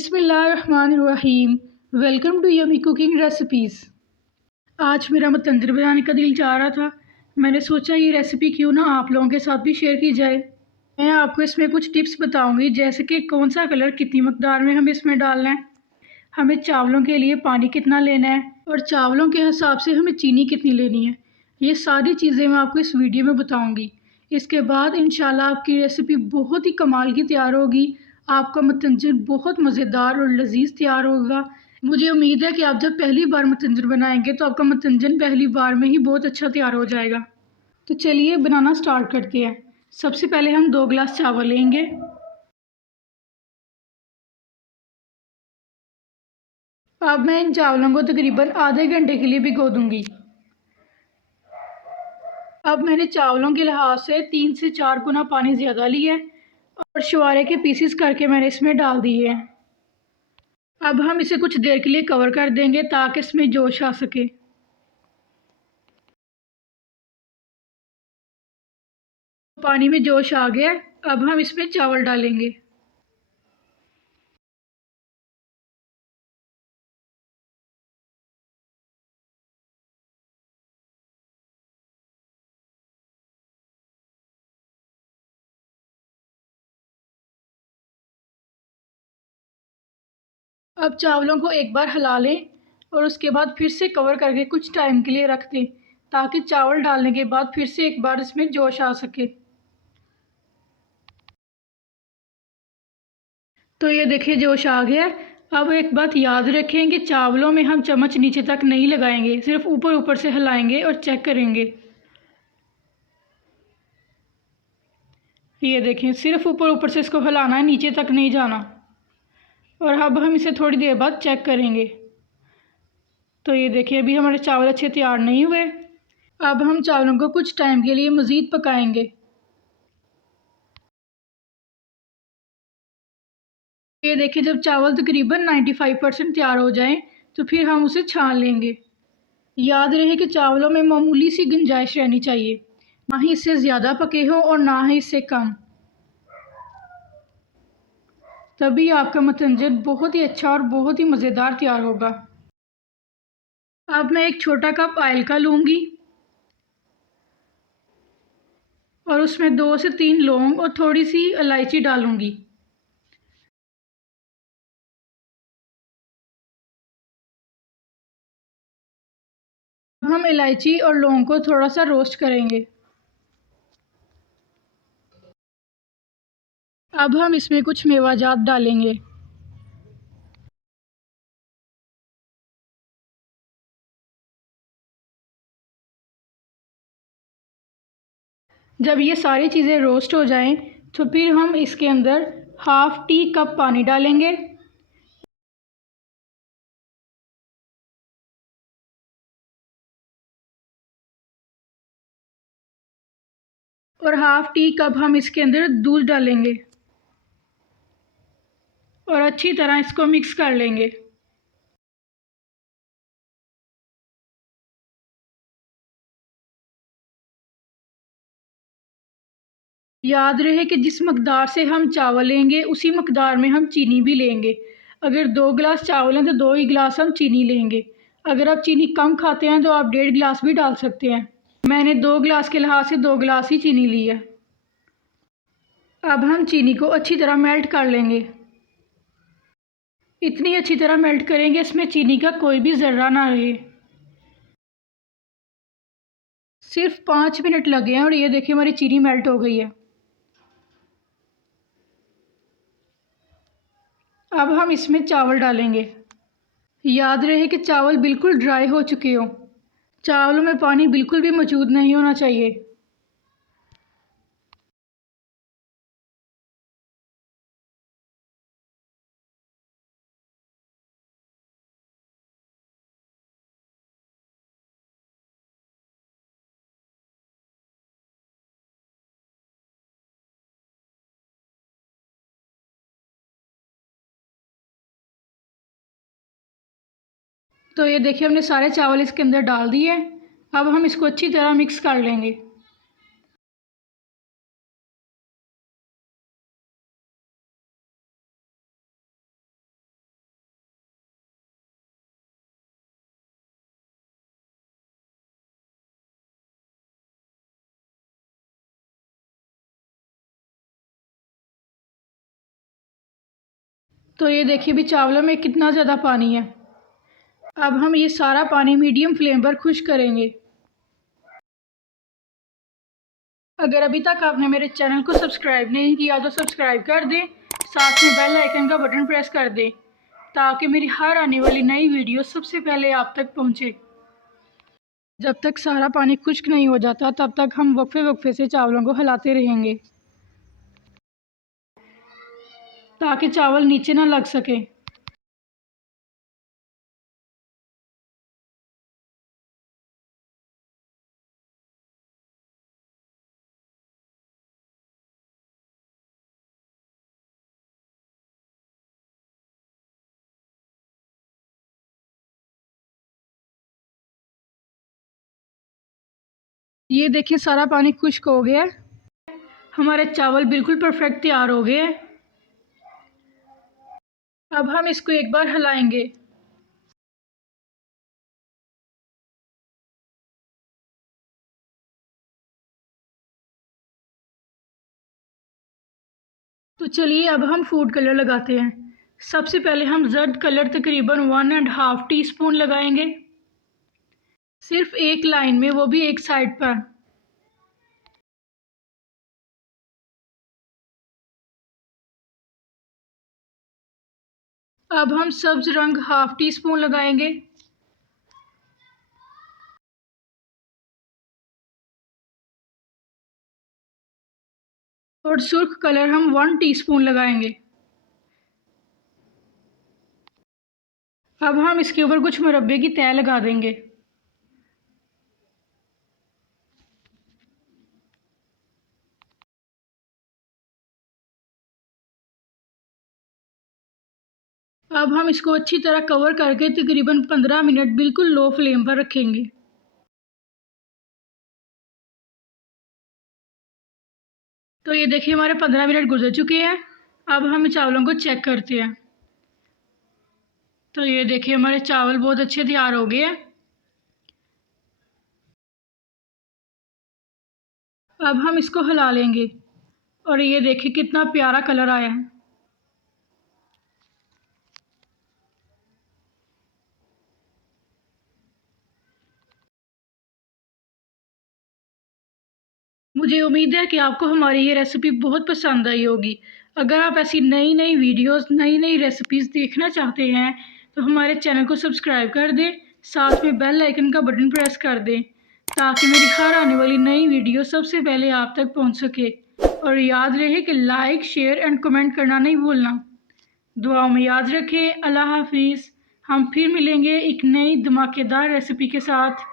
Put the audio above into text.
बिस्मिल्लाहिर्रहमानिर्रहीम। Welcome to yummy cooking recipes. आज मेरा मतंजर बनाने का दिल चाह रहा था। मैंने सोचा ये रेसिपी क्यों ना आप लोगों के साथ भी शेयर की जाए। मैं आपको इसमें कुछ टिप्स बताऊंगी, जैसे कि कौन सा कलर कितनी मकदार में हमें इसमें डालना है, हमें चावलों के लिए पानी कितना लेना है और चावलों के हिसाब से हमें चीनी कितनी लेनी है। ये सारी चीज़ें मैं आपको इस वीडियो में बताऊंगी। इसके बाद इंशाल्लाह आपकी रेसिपी बहुत ही कमाल की तैयार होगी। आपका मतंजन बहुत मज़ेदार और लजीज तैयार होगा। मुझे उम्मीद है कि आप जब पहली बार मतंजन बनाएंगे तो आपका मतंजन पहली बार में ही बहुत अच्छा तैयार हो जाएगा। तो चलिए बनाना स्टार्ट करते हैं। सबसे पहले हम 2 गिलास चावल लेंगे। अब मैं इन चावलों को तकरीबन आधे घंटे के लिए भिगो दूंगी। अब मैंने चावलों के लिहाज से 3 से 4 गुना पानी ज़्यादा लिया है और शुआरे के पीसेस करके मैंने इसमें डाल दिए हैं। अब हम इसे कुछ देर के लिए कवर कर देंगे ताकि इसमें जोश आ सके। पानी में जोश आ गया। अब हम इसमें चावल डालेंगे। अब चावलों को एक बार हिला लें और उसके बाद फिर से कवर करके कुछ टाइम के लिए रख दें ताकि चावल डालने के बाद फिर से एक बार इसमें जोश आ सके। तो ये देखिए जोश आ गया। अब एक बात याद रखें कि चावलों में हम चम्मच नीचे तक नहीं लगाएंगे, सिर्फ ऊपर ऊपर से हिलाएंगे और चेक करेंगे। ये देखें, सिर्फ ऊपर ऊपर से इसको हिलाना है, नीचे तक नहीं जाना। और अब हम इसे थोड़ी देर बाद चेक करेंगे। तो ये देखिए अभी हमारे चावल अच्छे तैयार नहीं हुए। अब हम चावलों को कुछ टाइम के लिए मज़ीद पकाएंगे। ये देखिए जब चावल तकरीबन 95% तैयार हो जाएं तो फिर हम उसे छान लेंगे। याद रहे कि चावलों में मामूली सी गुंजाइश रहनी चाहिए, ना ही इससे ज़्यादा पके हो और ना ही इससे कम। तभी आपका मतंजन बहुत ही अच्छा और बहुत ही मज़ेदार तैयार होगा। अब मैं एक छोटा कप ऑयल का लूँगी और उसमें 2 से 3 लौंग और थोड़ी सी इलायची डालूँगी। अब हम इलायची और लौंग को थोड़ा सा रोस्ट करेंगे। अब हम इसमें कुछ मेवाजात डालेंगे। जब ये सारी चीज़ें रोस्ट हो जाएं तो फिर हम इसके अंदर हाफ़ टी कप पानी डालेंगे और हाफ़ टी कप हम इसके अंदर दूध डालेंगे और अच्छी तरह इसको मिक्स कर लेंगे। याद रहे कि जिस मकदार से हम चावल लेंगे उसी मकदार में हम चीनी भी लेंगे। अगर 2 गिलास चावल हैं तो 2 ही गिलास हम चीनी लेंगे। अगर आप चीनी कम खाते हैं तो आप 1.5 गिलास भी डाल सकते हैं। मैंने 2 गिलास के लिहाज से 2 गिलास ही चीनी ली है। अब हम चीनी को अच्छी तरह मेल्ट कर लेंगे। इतनी अच्छी तरह मेल्ट करेंगे इसमें चीनी का कोई भी ज़र्रा ना रहे। सिर्फ 5 मिनट लगे हैं और ये देखिए हमारी चीनी मेल्ट हो गई है। अब हम इसमें चावल डालेंगे। याद रहे कि चावल बिल्कुल ड्राई हो चुके हों। चावलों में पानी बिल्कुल भी मौजूद नहीं होना चाहिए। तो ये देखिए हमने सारे चावल इसके अंदर डाल दिए। अब हम इसको अच्छी तरह मिक्स कर लेंगे। तो ये देखिए भी चावलों में कितना ज़्यादा पानी है। अब हम ये सारा पानी मीडियम फ्लेम पर खुश्क करेंगे। अगर अभी तक आपने मेरे चैनल को सब्सक्राइब नहीं किया तो सब्सक्राइब कर दें, साथ में बेल आइकन का बटन प्रेस कर दें ताकि मेरी हर आने वाली नई वीडियो सबसे पहले आप तक पहुंचे। जब तक सारा पानी खुश्क नहीं हो जाता तब तक हम वक्फे वक्फे से चावलों को हिलाते रहेंगे ताकि चावल नीचे ना लग सके। ये देखिए सारा पानी खुश्क हो गया है। हमारे चावल बिल्कुल परफेक्ट तैयार हो गए हैं। अब हम इसको एक बार हिलाएंगे। तो चलिए अब हम फूड कलर लगाते हैं। सबसे पहले हम जर्द कलर तकरीबन 1.5 टीस्पून लगाएंगे, सिर्फ एक लाइन में, वो भी एक साइड पर। अब हम सब्ज रंग 1/2 टीस्पून लगाएंगे और सुर्ख कलर हम 1 टीस्पून लगाएंगे। अब हम इसके ऊपर कुछ मुरब्बे की तह लगा देंगे। अब हम इसको अच्छी तरह कवर करके तकरीबन 15 मिनट बिल्कुल लो फ्लेम पर रखेंगे। तो ये देखिए हमारे 15 मिनट गुजर चुके हैं। अब हम चावलों को चेक करते हैं। तो ये देखिए हमारे चावल बहुत अच्छे तैयार हो गए हैं। अब हम इसको हिला लेंगे और ये देखिए कितना प्यारा कलर आया है। मुझे उम्मीद है कि आपको हमारी ये रेसिपी बहुत पसंद आई होगी। अगर आप ऐसी नई नई वीडियोस, नई नई रेसिपीज़ देखना चाहते हैं तो हमारे चैनल को सब्सक्राइब कर दें, साथ में बेल आइकन का बटन प्रेस कर दें ताकि मेरी हर आने वाली नई वीडियो सबसे पहले आप तक पहुंच सके। और याद रहे कि लाइक, शेयर एंड कमेंट करना नहीं भूलना। दुआओं में याद रखें। अल्लाह हाफिज़। हम फिर मिलेंगे एक नई धमाकेदार रेसिपी के साथ।